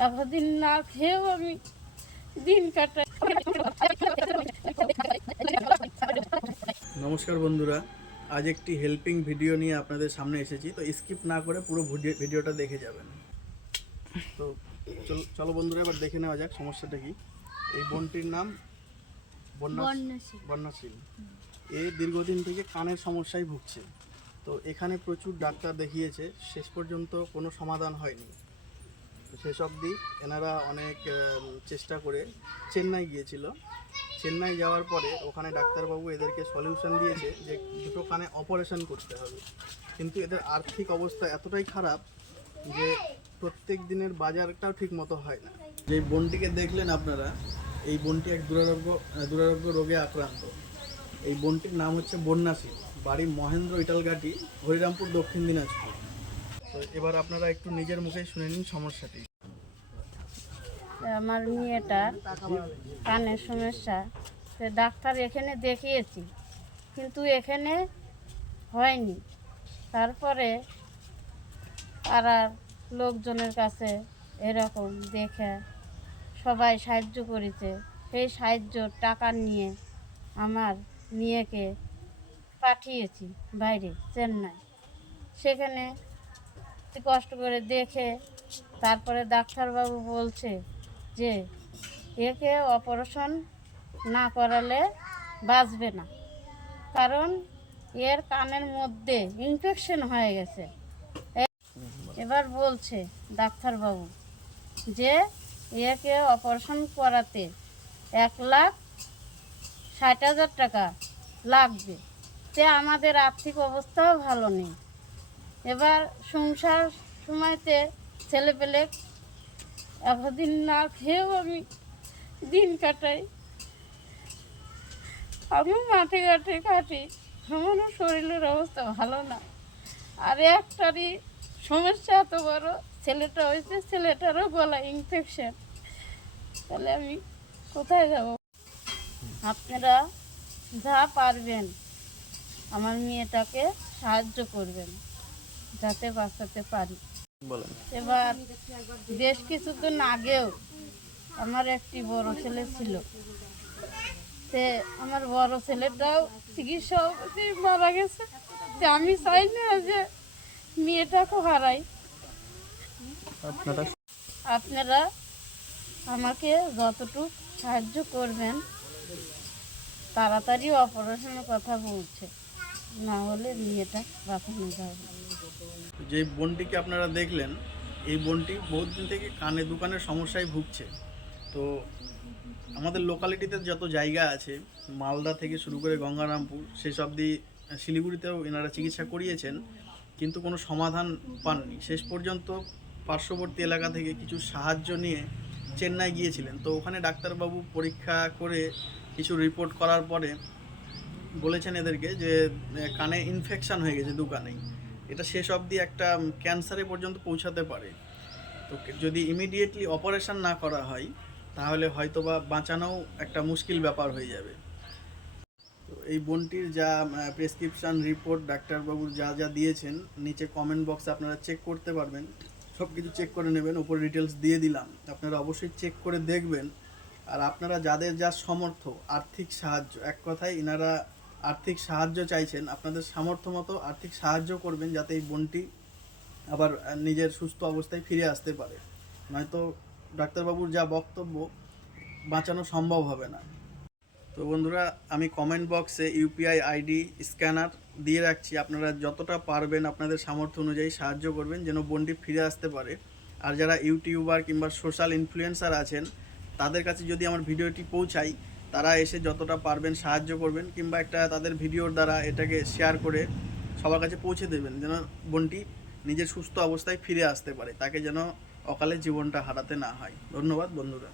এতদিন না খেয়েও আমি দিন কাটাই। নমস্কার বন্ধুরা আজ একটি হেল্পিং ভিডিও নিয়ে আপনাদের সামনে এসেছি। তো স্কিপ না করে পুরো ভিডিও- ভিডিওটা দেখে যাবেন। তো চলো চলো বন্ধুরা এবার দেখে নেওয়া যাক সমস্যাটা কি। এই বোনটির নাম বন্যা বন্যাশীল। এ দীর্ঘদিন থেকে কানের সমস্যায় ভুগছে। তো এখানে প্রচুর ডাক্তার দেখিয়েছে। শেষ পর্যন্ত কোনো সমাধান হয়নি। সেসব দিক এনারা অনেক চেষ্টা করে চেন্নাই গিয়েছিল। চেন্নাই যাওয়ার পরে ওখানে ডাক্তারবাবু এদেরকে সলিউশন দিয়েছে যে দুটো কানে অপারেশন করতে হবে। কিন্তু এদের আর্থিক অবস্থা এতটাই খারাপ যে প্রত্যেক দিনের বাজারটাও ঠিক মতো হয় না। যে বোনটিকে দেখলেন আপনারা, এই বোনটি এক দুরারোগ্য দুরারোগ্য রোগে আক্রান্ত। এই বোনটির নাম হচ্ছে বন্যাসী। বাড়ি মহেন্দ্র ইটালগাটি, হরিরামপুর, দক্ষিণ দিনাজপুর। এবার আপনারা একটু নিজের মুখে শুনে নিন সমস্যাটি। আমার মেয়েটার কানের সমস্যা। তো ডাক্তার এখানে দেখিয়েছি, কিন্তু এখানে হয়নি। তারপরে পাড়ার লোকজনের কাছে এরকম দেখে সবাই সাহায্য করেছে। সেই সাহায্য টাকা নিয়ে আমার মেয়েকে পাঠিয়েছি বাইরে, চেন্নাই। সেখানে কষ্ট করে দেখে তারপরে ডাক্তারবাবু বলছে যে একে অপারেশন না করালে বাঁচবে না। কারণ এর কানের মধ্যে ইনফেকশন হয়ে গেছে। এবার বলছে ডাক্তারবাবু যে একে অপারেশন করাতে এক লাখ ষাট হাজার টাকা লাগবে। তে আমাদের আর্থিক অবস্থাও ভালো নেই। এবার সংসার সময়তে ছেলে পেলে এতদিন না খেয়েও আমি দিন কাটাই। আমি মাঠে ঘাটে কাটি আমারও শরীরের অবস্থা ভালো না। আর একটারই সমস্যা এত বড়, ছেলেটা হয়েছে, ছেলেটারও গলা ইনফেকশন তাহলে আমি কোথায় যাব? আপনারা যা পারবেন, আমার মেয়েটাকে সাহায্য করবেন। যাতে বাঁচাতে পারি। এবার বেশ কিছুদিন আগেও আমার একটি বড় ছেলে ছিল। সে আমার বড় ছেলেটাও চিকিৎসা মারা গেছে। আমি চাই না যে মেয়েটাকে হারাই। আপনারা? আপনারা আমাকে যতটুকু সাহায্য করবেন তাড়াতাড়ি অপারেশনের কথা বলছে। না হলে মেয়েটা বাঁচানো যাবে। যে বোনটিকে আপনারা দেখলেন, এই বোনটি বহুদিন থেকে কানে দোকানের সমস্যায় ভুগছে। তো আমাদের লোকালিটিতে যত জায়গা আছে, মালদা থেকে শুরু করে গঙ্গারামপুর সেসব দিয়ে শিলিগুড়িতেও এনারা চিকিৎসা করিয়েছেন, কিন্তু কোনো সমাধান পাননি। শেষ পর্যন্ত পার্শ্ববর্তী এলাকা থেকে কিছু সাহায্য নিয়ে চেন্নাই গিয়েছিলেন। তো ওখানে ডাক্তারবাবু পরীক্ষা করে কিছু রিপোর্ট করার পরে বলেছেন এদেরকে যে কানে ইনফেকশান হয়ে গেছে দোকানেই। এটা শেষ অবধি একটা ক্যান্সারে পর্যন্ত পৌঁছাতে পারে। তো যদি ইমিডিয়েটলি অপারেশন না করা হয়, তাহলে হয়তোবা বাঁচানোও একটা মুশকিল ব্যাপার হয়ে যাবে। তো এই বোনটির যা প্রেসক্রিপশন রিপোর্ট ডাক্তারবাবুর যা যা দিয়েছেন, নিচে কমেন্ট বক্সে আপনারা চেক করতে পারবেন। সব কিছু চেক করে নেবেন, উপরে ডিটেলস দিয়ে দিলাম। আপনারা অবশ্যই চেক করে দেখবেন। আর আপনারা যাদের যা সমর্থ, আর্থিক সাহায্য, এক কথায় ইনারা আর্থিক সাহায্য চাইছেন, আপনাদের সামর্থ্য মতো আর্থিক সাহায্য করবেন যাতে এই বোনটি আবার নিজের সুস্থ অবস্থায় ফিরে আসতে পারে। নয়তো ডাক্তারবাবুর যা বক্তব্য, বাঁচানো সম্ভব হবে না। তো বন্ধুরা, আমি কমেন্ট বক্সে ইউপিআই আইডি স্ক্যানার দিয়ে রাখছি। আপনারা যতটা পারবেন আপনাদের সামর্থ্য অনুযায়ী সাহায্য করবেন যেন বোনটি ফিরে আসতে পারে। আর যারা ইউটিউবার কিংবা সোশ্যাল ইনফ্লুয়েন্সার আছেন, তাদের কাছে যদি আমার ভিডিওটি পৌঁছাই তারা এসে যতটা পারবেন সাহায্য করবেন কিংবা একটা তাদের ভিডিওর দ্বারা এটাকে শেয়ার করে সবার কাছে পৌঁছে দেবেন, যেন বোনটি নিজের সুস্থ অবস্থায় ফিরে আসতে পারে, তাকে যেন অকালে জীবনটা হারাতে না হয়। ধন্যবাদ বন্ধুরা।